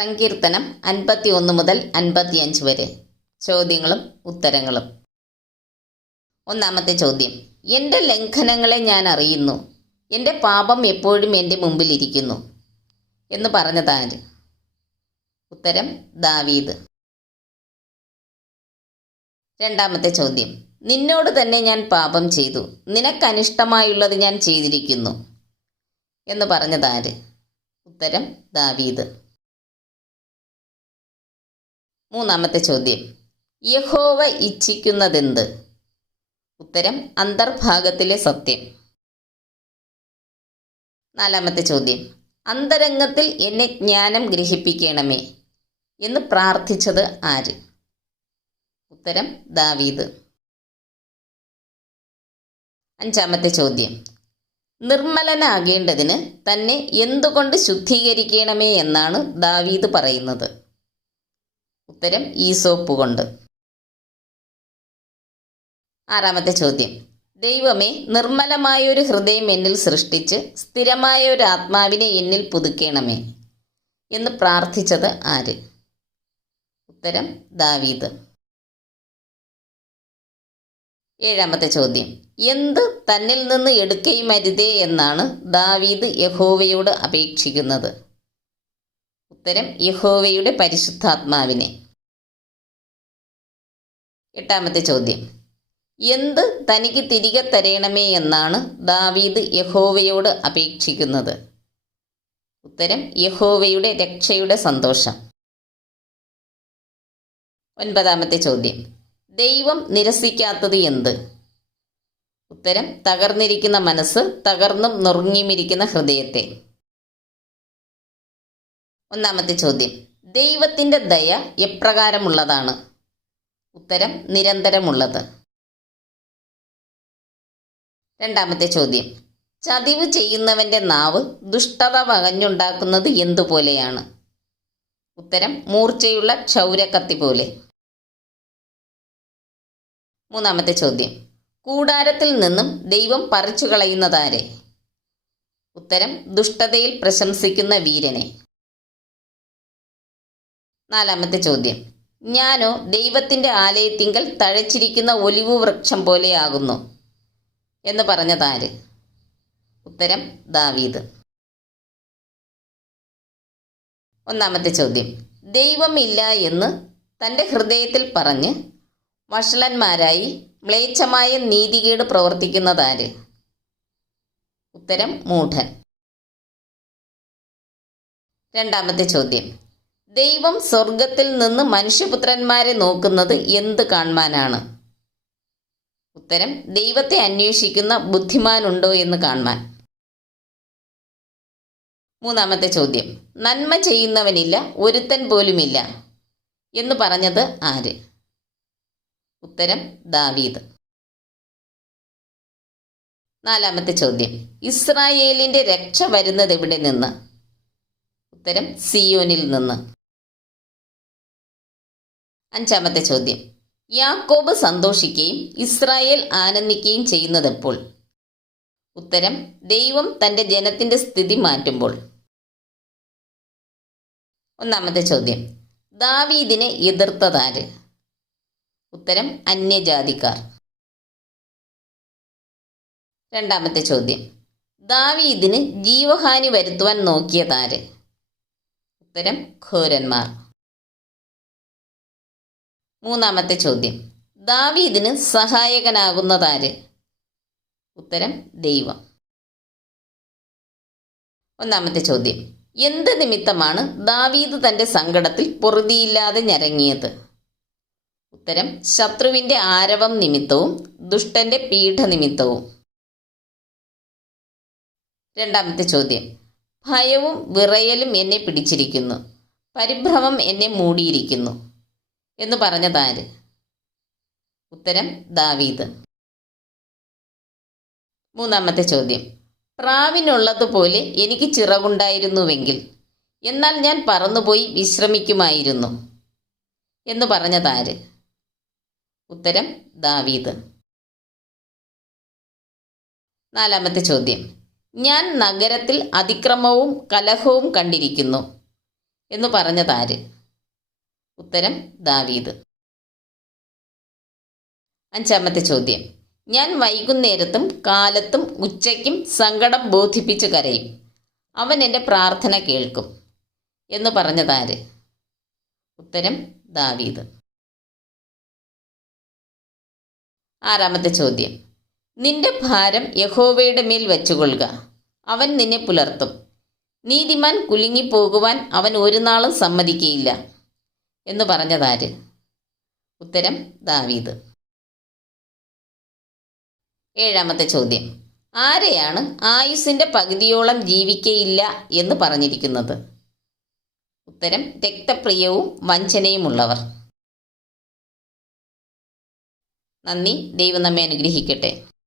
സങ്കീർത്തനം അൻപത്തി ഒന്ന് മുതൽ അൻപത്തിയഞ്ച് വരെ. ചോദ്യങ്ങളും ഉത്തരങ്ങളും. ഒന്നാമത്തെ ചോദ്യം. എന്റെ ലംഘനങ്ങളെ ഞാൻ അറിയുന്നു. എന്റെ പാപം എപ്പോഴും എന്റെ മുമ്പിലിരിക്കുന്നു എന്ന് പറഞ്ഞതാര് ഉത്തരം ദാവീദ്. രണ്ടാമത്തെ ചോദ്യം. നിന്നോട് തന്നെ ഞാൻ പാപം ചെയ്തു. നിനക്കനിഷ്ടമായുള്ളത് ഞാൻ ചെയ്തിരിക്കുന്നു. എന്ന് പറഞ്ഞതാര് ഉത്തരം ദാവീദ്. മൂന്നാമത്തെ ചോദ്യം. യഹോവ ഇച്ഛിക്കുന്നതെന്ത്? ഉത്തരം അന്തർഭാഗത്തിലെ സത്യം. നാലാമത്തെ ചോദ്യം. അന്തരംഗത്തിൽ എന്നെ ജ്ഞാനം ഗ്രഹിപ്പിക്കണമേ എന്ന് പ്രാർത്ഥിച്ചത് ആര്? ഉത്തരം ദാവീദ്. അഞ്ചാമത്തെ ചോദ്യം. നിർമ്മലനാകേണ്ടതിന് തന്നെ എന്തുകൊണ്ട് ശുദ്ധീകരിക്കണമേ എന്നാണ് ദാവീദ് പറയുന്നത്. ഉത്തരം ഈസോപ്പ് കൊണ്ട്. ആറാമത്തെ ചോദ്യം. ദൈവമേ നിർമ്മലമായൊരു ഹൃദയം എന്നിൽ സൃഷ്ടിച്ച് സ്ഥിരമായ ഒരു ആത്മാവിനെ എന്നിൽ പുതുക്കണമേ എന്ന് പ്രാർത്ഥിച്ചത് ആര്? ഉത്തരം ദാവീദ്. ഏഴാമത്തെ ചോദ്യം. എന്ത് തന്നിൽ നിന്ന് എടുക്കുകയും അരുതേ എന്നാണ് ദാവീദ് യഹോവയോട് അപേക്ഷിക്കുന്നത്. ഉത്തരം യഹോവയുടെ പരിശുദ്ധാത്മാവിനെ. എട്ടാമത്തെ ചോദ്യം. എന്ത് തനിക്ക് തിരികെ തരയണമേ എന്നാണ് ദാവീദ് യഹോവയോട് അപേക്ഷിക്കുന്നത്? ഉത്തരം യഹോവയുടെ രക്ഷയുടെ സന്തോഷം. ഒൻപതാമത്തെ ചോദ്യം. ദൈവം നിരസിക്കാത്തത് എന്ത്? ഉത്തരം തകർന്നിരിക്കുന്ന മനസ്സ് തകർന്നും നുറുങ്ങിയുമിരിക്കുന്ന ഹൃദയത്തെ. ഒന്നാമത്തെ ചോദ്യം. ദൈവത്തിന്റെ ദയ എപ്രകാരമുള്ളതാണ്? ഉത്തരം നിരന്തരമുള്ളത്. രണ്ടാമത്തെ ചോദ്യം. ചതിവ് ചെയ്യുന്നവന്റെ നാവ് ദുഷ്ടത വകഞ്ഞുണ്ടാക്കുന്നത് എന്തുപോലെയാണ്? ഉത്തരം മൂർച്ചയുള്ള ക്ഷൗരക്കത്തി പോലെ. മൂന്നാമത്തെ ചോദ്യം. കൂടാരത്തിൽ നിന്നും ദൈവം പറിച്ചു കളയുന്നതാരെ ഉത്തരം ദുഷ്ടതയിൽ പ്രശംസിക്കുന്ന വീരനെ. നാലാമത്തെ ചോദ്യം. ഞാനോ ദൈവത്തിന്റെ ആലയത്തിങ്കൽ തഴച്ചിരിക്കുന്ന ഒലിവു വൃക്ഷം പോലെയാകുന്നു. എന്ന് പറഞ്ഞതാര് ഉത്തരം ദാവീദ്. ഒന്നാമത്തെ ചോദ്യം. ദൈവമില്ല എന്ന് തന്റെ ഹൃദയത്തിൽ പറഞ്ഞ് വഷളന്മാരായി മ്ലേച്ഛമായ നീതികേട് പ്രവർത്തിക്കുന്നതാര് ഉത്തരം മൂഢൻ. രണ്ടാമത്തെ ചോദ്യം. ദൈവം സ്വർഗത്തിൽ നിന്ന് മനുഷ്യപുത്രന്മാരെ നോക്കുന്നത് എന്ത് കാണുവാനാണ് ഉത്തരം ദൈവത്തെ അന്വേഷിക്കുന്ന ബുദ്ധിമാനുണ്ടോ എന്ന് കാണുവാൻ. മൂന്നാമത്തെ ചോദ്യം നന്മ ചെയ്യുന്നവനില്ല ഒരുത്തൻ പോലുമില്ല എന്ന് പറഞ്ഞത് ആര്? ഉത്തരം ദാവീദ്. നാലാമത്തെ ചോദ്യം ഇസ്രായേലിന്റെ രക്ഷ വരുന്നത് എവിടെ നിന്ന്? ഉത്തരം സിയോനിൽ നിന്ന്. അഞ്ചാമത്തെ ചോദ്യം. യാക്കോബ് സന്തോഷിക്കുകയും ഇസ്രായേൽ ആനന്ദിക്കുകയും ചെയ്യുന്നതെപ്പോൾ ഉത്തരം ദൈവം തന്റെ ജനത്തിന്റെ സ്ഥിതി മാറ്റുമ്പോൾ. ഒന്നാമത്തെ ചോദ്യം ദാവീദിനെ എതിർത്തതാര്? ഉത്തരം അന്യജാതിക്കാർ. രണ്ടാമത്തെ ചോദ്യം ദാവീദിന് ജീവഹാനി വരുത്തുവാൻ നോക്കിയതാര്? ഉത്തരം ഘോരന്മാർ മൂന്നാമത്തെ ചോദ്യം. ദാവീദിന് സഹായകനാകുന്നതാര്? ഉത്തരം ദൈവം. ഒന്നാമത്തെ ചോദ്യം. എന്ത് നിമിത്തമാണ് ദാവീദ് തന്റെ സങ്കടത്തിൽ പൊറുതിയില്ലാതെ ഞരങ്ങിയത്? ഉത്തരം ശത്രുവിന്റെ ആരവം നിമിത്തവും ദുഷ്ടന്റെ പീഠ നിമിത്തവും. രണ്ടാമത്തെ ചോദ്യം. ഭയവും വിറയലും എന്നെ പിടിച്ചിരിക്കുന്നു. പരിഭ്രമം എന്നെ മൂടിയിരിക്കുന്നു. എന്ന് പറഞ്ഞതാര് ഉത്തരം ദാവീദ്. മൂന്നാമത്തെ ചോദ്യം. പ്രാവിനുള്ളതുപോലെ എനിക്ക് ചിറകുണ്ടായിരുന്നുവെങ്കിൽ എന്നാൽ ഞാൻ പറന്നുപോയി വിശ്രമിക്കുമായിരുന്നു എന്ന് പറഞ്ഞതാര് ഉത്തരം ദാവീദ്. നാലാമത്തെ ചോദ്യം. ഞാൻ നഗരത്തിൽ അതിക്രമവും കലഹവും കണ്ടിരിക്കുന്നു എന്ന് പറഞ്ഞതാര് ഉത്തരം ദാവീദ്. അഞ്ചാമത്തെ ചോദ്യം. ഞാൻ വൈകുന്നേരത്തും കാലത്തും ഉച്ചയ്ക്കും സങ്കടം ബോധിപ്പിച്ച് കരയും. അവൻ എന്റെ പ്രാർത്ഥന കേൾക്കും. എന്ന് പറഞ്ഞതാര് ഉത്തരം ദാവീദ്. ആറാമത്തെ ചോദ്യം. നിന്റെ ഭാരം യഹോവയുടെ മേൽ വെച്ചുകൊള്ളുക. അവൻ നിന്നെ പുലർത്തും. നീതിമാൻ കുലുങ്ങിപ്പോകുവാൻ അവൻ ഒരു നാളും സമ്മതിക്കുകയില്ല എന്ന് പറഞ്ഞതാര്? ഉത്തരം ദാവീദ്. ഏഴാമത്തെ ചോദ്യം. ആരെയാണ് ആയുസിന്റെ പകുതിയോളം ജീവിക്കയില്ല എന്ന് പറഞ്ഞിരിക്കുന്നത്? ഉത്തരം രക്തപ്രിയവും വഞ്ചനയുമുള്ളവർ. നന്ദി. ദൈവം നമ്മെ അനുഗ്രഹിക്കട്ടെ.